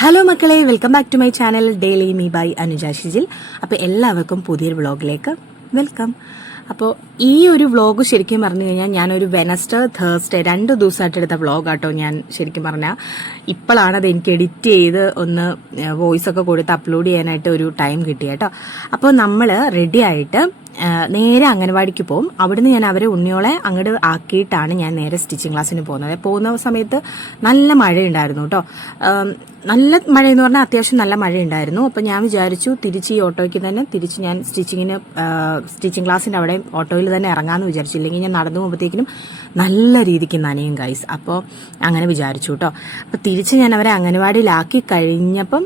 Hello മക്കളെ. Welcome back to my channel daily me by Anuja Shijil അപ്പോൾ എല്ലാവർക്കും പുതിയൊരു വ്ളോഗിലേക്ക് വെൽക്കം അപ്പോൾ ഈ ഒരു വ്ളോഗ് ശരിക്കും പറഞ്ഞു കഴിഞ്ഞാൽ ഞാനൊരു വെനസ്ഡേ തേഴ്സ്ഡേ രണ്ട് ദിവസമായിട്ട് എടുത്ത വ്ളോഗാട്ടോ ഞാൻ ശരിക്കും പറഞ്ഞാൽ ഇപ്പോഴാണ് അത് എനിക്ക് എഡിറ്റ് ചെയ്ത് ഒന്ന് വോയിസ് ഒക്കെ കൊടുത്ത് അപ്ലോഡ് ചെയ്യാനായിട്ട് ഒരു ടൈം കിട്ടിയേട്ടോ അപ്പോൾ നമ്മൾ റെഡി ആയിട്ട് നേരെ അംഗനവാടിക്ക് പോകും അവിടുന്ന് ഞാൻ അവരെ ഉണ്ണിയോളെ അങ്ങോട്ട് ആക്കിയിട്ടാണ് ഞാൻ നേരെ സ്റ്റിച്ചിങ് ക്ലാസ്സിന് പോകുന്നത്. പോകുന്ന സമയത്ത് നല്ല മഴയുണ്ടായിരുന്നു കേട്ടോ നല്ല മഴ എന്ന് പറഞ്ഞാൽ അത്യാവശ്യം നല്ല മഴയുണ്ടായിരുന്നു. അപ്പോൾ ഞാൻ വിചാരിച്ചു തിരിച്ച് ഈ ഓട്ടോയ്ക്ക് തന്നെ തിരിച്ച് ഞാൻ സ്റ്റിച്ചിങ്ങിന് സ്റ്റിച്ചിങ് ക്ലാസ്സിന്റെ അവിടെ ഓട്ടോയിൽ തന്നെ ഇറങ്ങാമെന്ന് വിചാരിച്ചില്ലെങ്കിൽ ഞാൻ നടന്നു പോകുമ്പോഴത്തേക്കിനും നല്ല രീതിക്ക് നനയും ഗൈസ് അപ്പോൾ അങ്ങനെ വിചാരിച്ചു കേട്ടോ അപ്പോൾ തിരിച്ച് ഞാൻ അവരെ അംഗനവാടിയിലാക്കി കഴിഞ്ഞപ്പം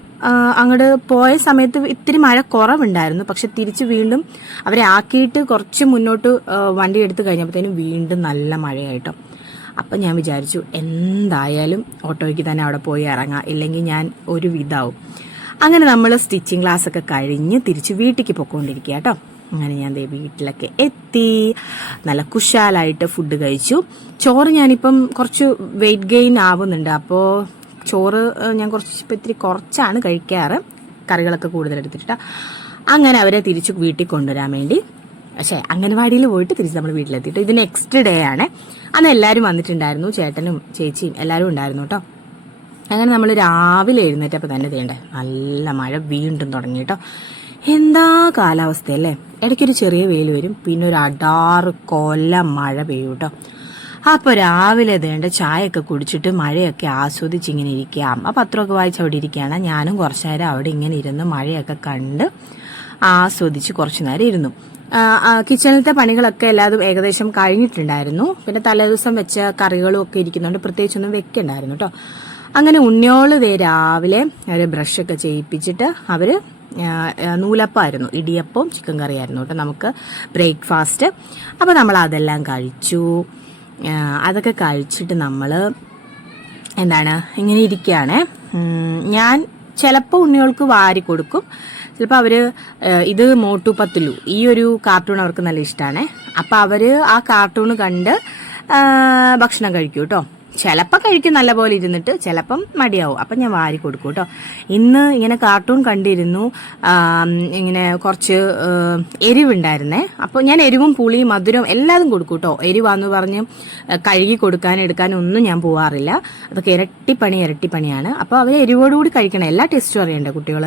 അങ്ങോട്ട് പോയ സമയത്ത് ഇത്തിരി മഴ കുറവുണ്ടായിരുന്നു. പക്ഷെ തിരിച്ച് വീണ്ടും അവരെ ആക്കിയിട്ട് കുറച്ച് മുന്നോട്ട് വണ്ടി എടുത്ത് കഴിഞ്ഞപ്പോഴത്തേനും വീണ്ടും നല്ല മഴയായിട്ടോ അപ്പം ഞാൻ വിചാരിച്ചു എന്തായാലും ഓട്ടോയ്ക്ക് തന്നെ അവിടെ പോയി ഇറങ്ങാം. ഇല്ലെങ്കിൽ ഞാൻ ഒരു വിധാവും അങ്ങനെ നമ്മൾ സ്റ്റിച്ചിങ് ക്ലാസ് ഒക്കെ കഴിഞ്ഞ് തിരിച്ച് വീട്ടിലേക്ക് പൊക്കോണ്ടിരിക്കുക കേട്ടോ. അങ്ങനെ ഞാൻ ദേ വീട്ടിലൊക്കെ എത്തി. നല്ല കുശാലായിട്ട് ഫുഡ് കഴിച്ചു. ചോറ് ഞാനിപ്പം കുറച്ച് വെയിറ്റ് ഗെയിൻ ആവുന്നുണ്ട്. അപ്പോൾ ചോറ് ഞാൻ കുറച്ച് ഇപ്പം ഇത്തിരി കുറച്ചാണ് കഴിക്കാറ്. കറികളൊക്കെ കൂടുതൽ എടുത്തിട്ട് അങ്ങനെ അവരെ തിരിച്ച് വീട്ടിൽ കൊണ്ടുവരാൻ വേണ്ടി പക്ഷേ അംഗനവാടിയിൽ പോയിട്ട് തിരിച്ച് നമ്മൾ വീട്ടിലെത്തിയിട്ട് ഇത് നെക്സ്റ്റ് ഡേ ആണ്. അന്ന് എല്ലാവരും വന്നിട്ടുണ്ടായിരുന്നു ചേട്ടനും ചേച്ചിയും എല്ലാവരും ഉണ്ടായിരുന്നു കേട്ടോ അങ്ങനെ നമ്മൾ രാവിലെ എഴുന്നേറ്റപ്പോൾ തന്നെ തേണ്ടേ നല്ല മഴ വീണ്ടും തുടങ്ങി കേട്ടോ എന്താ കാലാവസ്ഥയല്ലേ? ഇടയ്ക്കൊരു ചെറിയ വെയിൽ വരും പിന്നെ ഒരു അടാറ് കൊല്ല മഴ പെയ്യും കേട്ടോ അപ്പോൾ രാവിലെ വേണ്ട ചായയൊക്കെ കുടിച്ചിട്ട് മഴയൊക്കെ ആസ്വദിച്ച് ഇങ്ങനെ ഇരിക്കുക ആ പത്രമൊക്കെ വായിച്ച് അവിടെ ഇരിക്കുകയാണ് ഞാനും കുറച്ച് നേരം അവിടെ ഇങ്ങനെ ഇരുന്ന് മഴയൊക്കെ കണ്ട് ആസ്വദിച്ച് കുറച്ച് നേരം ഇരുന്നു. കിച്ചണിലത്തെ പണികളൊക്കെ എല്ലാതും ഏകദേശം കഴിഞ്ഞിട്ടുണ്ടായിരുന്നു. പിന്നെ തലേദിവസം വെച്ച കറികളും ഒക്കെ ഇരിക്കുന്നുണ്ട്. പ്രത്യേകിച്ചൊന്നും വെക്കണ്ടായിരുന്നു കേട്ടോ അങ്ങനെ ഉണ്ണിയോൾ ദേ രാവിലെ അവർ ബ്രഷൊക്കെ ചെയ്യിപ്പിച്ചിട്ട് അവർ നൂലപ്പമായിരുന്നു ഇടിയപ്പവും ചിക്കൻ കറിയായിരുന്നു കേട്ടോ നമുക്ക് ബ്രേക്ക്ഫാസ്റ്റ് അപ്പോൾ നമ്മൾ അതെല്ലാം കഴിച്ചു. അതൊക്കെ കഴിച്ചിട്ട് നമ്മൾ എന്താണ് ഇങ്ങനെ ഇരിക്കുകയാണ്. ഞാൻ ചിലപ്പോൾ ഉണ്ണികൾക്ക് വാരി കൊടുക്കും. ചിലപ്പോൾ അവർ ഇത് മോട്ടു പത്തുലു ഈ ഒരു കാർട്ടൂൺ അവർക്ക് നല്ല ഇഷ്ടമാണ് അപ്പോൾ അവർ ആ കാർട്ടൂൺ കണ്ട് ഭക്ഷണം കഴിക്കും കേട്ടോ ചിലപ്പോൾ കഴിക്കും നല്ല പോലെ ഇരുന്നിട്ട് ചിലപ്പം മടിയാവും. അപ്പം ഞാൻ വാരി കൊടുക്കും കേട്ടോ. ഇന്ന് ഇങ്ങനെ കാർട്ടൂൺ കണ്ടിരുന്നു. ഇങ്ങനെ കുറച്ച് എരിവുണ്ടായിരുന്നേ. അപ്പോൾ ഞാൻ എരിവും പുളിയും മധുരവും എല്ലാതും കൊടുക്കും കേട്ടോ. എരിവാന്ന് പറഞ്ഞ് കഴുകി കൊടുക്കാൻ എടുക്കാനും ഒന്നും ഞാൻ പോവാറില്ല. അതൊക്കെ ഇരട്ടിപ്പണി ഇരട്ടിപ്പണിയാണ്. അപ്പോൾ അവർ എരിവോടുകൂടി കഴിക്കണം. എല്ലാ ടേസ്റ്റും അറിയണ്ട കുട്ടികൾ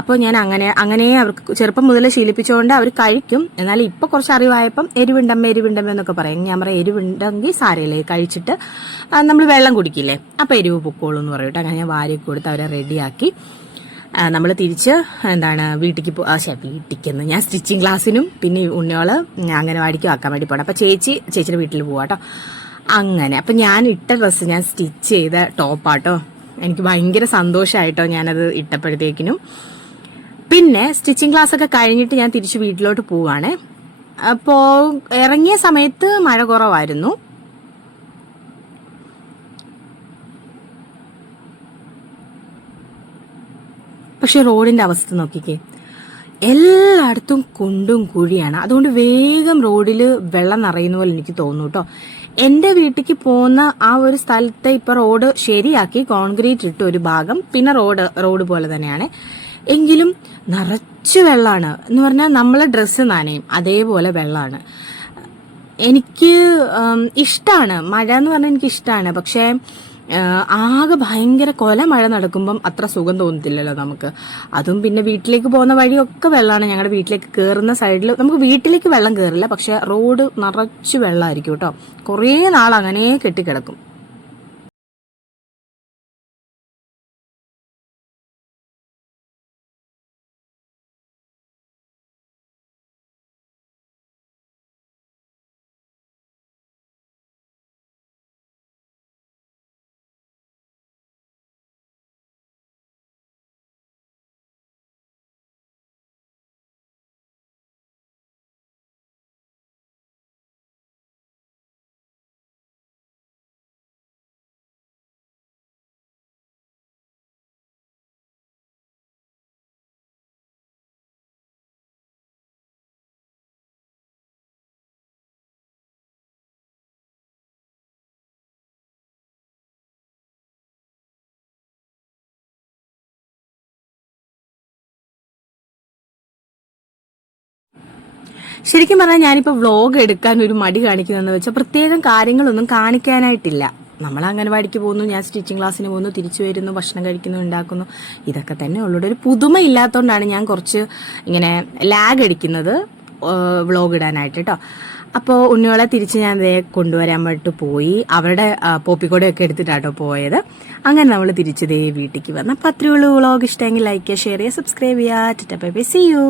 അപ്പോൾ ഞാൻ അങ്ങനെ അങ്ങനെ അവർക്ക് ചെറുപ്പം മുതലേ ശീലിപ്പിച്ചുകൊണ്ട് അവർ കഴിക്കും. എന്നാൽ ഇപ്പോൾ കുറച്ച് അറിവായപ്പം എരിവുണ്ടമ്മ എരിവുണ്ടമ്മ എന്നൊക്കെ പറയും. ഞാൻ പറയാം എരിവുണ്ടെങ്കിൽ സാരയില്ലേ. കഴിച്ചിട്ട് നമ്മൾ വെള്ളം കുടിക്കില്ലേ? അപ്പോൾ എരിവ് പൊക്കോളൂ എന്ന് പറയും കേട്ടോ. അങ്ങനെ ഞാൻ വാരി കൊടുത്ത് അവരെ റെഡിയാക്കി. നമ്മൾ തിരിച്ച് എന്താണ് വീട്ടിലേക്ക് പോ ശേ വീട്ടിലേക്ക് ഞാൻ സ്റ്റിച്ചിങ് ക്ലാസ്സിനും പിന്നെ ഉണ്ണിയോൾ അംഗനവാടിക്കും ആക്കാൻ വേണ്ടി പോകണം അപ്പോൾ ചേച്ചി ചേച്ചിയുടെ വീട്ടിൽ പോവാം കേട്ടോ. അങ്ങനെ. അപ്പം ഞാൻ ഇട്ട ഡ്രസ്സ് ഞാൻ സ്റ്റിച്ച് ചെയ്ത ടോപ്പാട്ടോ എനിക്ക് ഭയങ്കര സന്തോഷമായിട്ടോ ഞാനത് ഇട്ടപ്പോഴത്തേക്കിനും. പിന്നെ സ്റ്റിച്ചിങ് ക്ലാസ് ഒക്കെ കഴിഞ്ഞിട്ട് ഞാൻ തിരിച്ച് വീട്ടിലോട്ട് പോവാണ്. അപ്പോൾ ഇറങ്ങിയ സമയത്ത് മഴ കുറവായിരുന്നു. പക്ഷെ റോഡിന്റെ അവസ്ഥ നോക്കിക്കേ. എല്ലായിടത്തും കുണ്ടും കുഴിയാണ്. അതുകൊണ്ട് വേഗം റോഡിൽ വെള്ളം നിറയുന്ന പോലെ എനിക്ക് തോന്നുന്നു കേട്ടോ എന്റെ വീട്ടിലേക്ക് പോകുന്ന ആ ഒരു സ്ഥലത്തെ ഇപ്പൊ റോഡ് ശരിയാക്കി കോൺക്രീറ്റ് ഇട്ട ഒരു ഭാഗം പിന്നെ റോഡ് റോഡ് പോലെ തന്നെയാണ്. എങ്കിലും നിറച്ച് വെള്ളമാണ്. എന്ന് പറഞ്ഞാൽ നമ്മളെ ഡ്രസ്സ് നനയും അതേപോലെ വെള്ളമാണ്. എനിക്ക് ഇഷ്ടമാണ് മഴ എന്ന് പറഞ്ഞാൽ എനിക്ക് ഇഷ്ടമാണ് പക്ഷേ ആകെ ഭയങ്കര കൊല മഴ നടക്കുമ്പം അത്ര സുഖം തോന്നത്തില്ലല്ലോ നമുക്ക്. അതും പിന്നെ വീട്ടിലേക്ക് പോകുന്ന വഴിയൊക്കെ വെള്ളമാണ്. ഞങ്ങളുടെ വീട്ടിലേക്ക് കയറുന്ന സൈഡിൽ നമുക്ക് വീട്ടിലേക്ക് വെള്ളം കയറില്ല പക്ഷെ റോഡ് നിറച്ച് വെള്ളമായിരിക്കും കേട്ടോ. കുറേ നാൾ അങ്ങനെ കെട്ടിക്കിടക്കും. ശരിക്കും പറഞ്ഞാൽ ഞാനിപ്പോൾ വ്ലോഗ് എടുക്കാൻ ഒരു മടി കാണിക്കുന്നതെന്ന് വെച്ചാൽ പ്രത്യേകം കാര്യങ്ങളൊന്നും കാണിക്കാനായിട്ടില്ല. നമ്മൾ അംഗനവാടിക്ക് പോകുന്നു ഞാൻ സ്റ്റിച്ചിങ് ക്ലാസ്സിന് പോകുന്നു തിരിച്ചു വരുന്നു ഭക്ഷണം കഴിക്കുന്നു ഉണ്ടാക്കുന്നു. ഇതൊക്കെ തന്നെ ഉള്ളൂ ഒരു പുതുമ ഇല്ലാത്തതുകൊണ്ടാണ് ഞാൻ കുറച്ച് ഇങ്ങനെ ലാഗ് അടിക്കുന്നത് വ്ലോഗ് ഇടാനായിട്ട് കേട്ടോ അപ്പോൾ ഉണ്ണിയോളെ തിരിച്ച് ഞാൻ ദേ കൊണ്ടുവരാൻ വേണ്ടിട്ട് പോയി. അവരുടെ പോപ്പിക്കോടൊക്കെ എടുത്തിട്ടാട്ടോ പോയത്. അങ്ങനെ നമ്മൾ തിരിച്ച് ദേ വീട്ടിലേക്ക് വന്നു. അപ്പോൾ അത്രയുള്ളൂ വ്ളോഗ് ഇഷ്ടമെങ്കിൽ ലൈക്ക് ചെയ്യുക ഷെയർ ചെയ്യുക സബ്സ്ക്രൈബ് ചെയ്യുക ടിറ്റ ബൈ ബൈ സി യു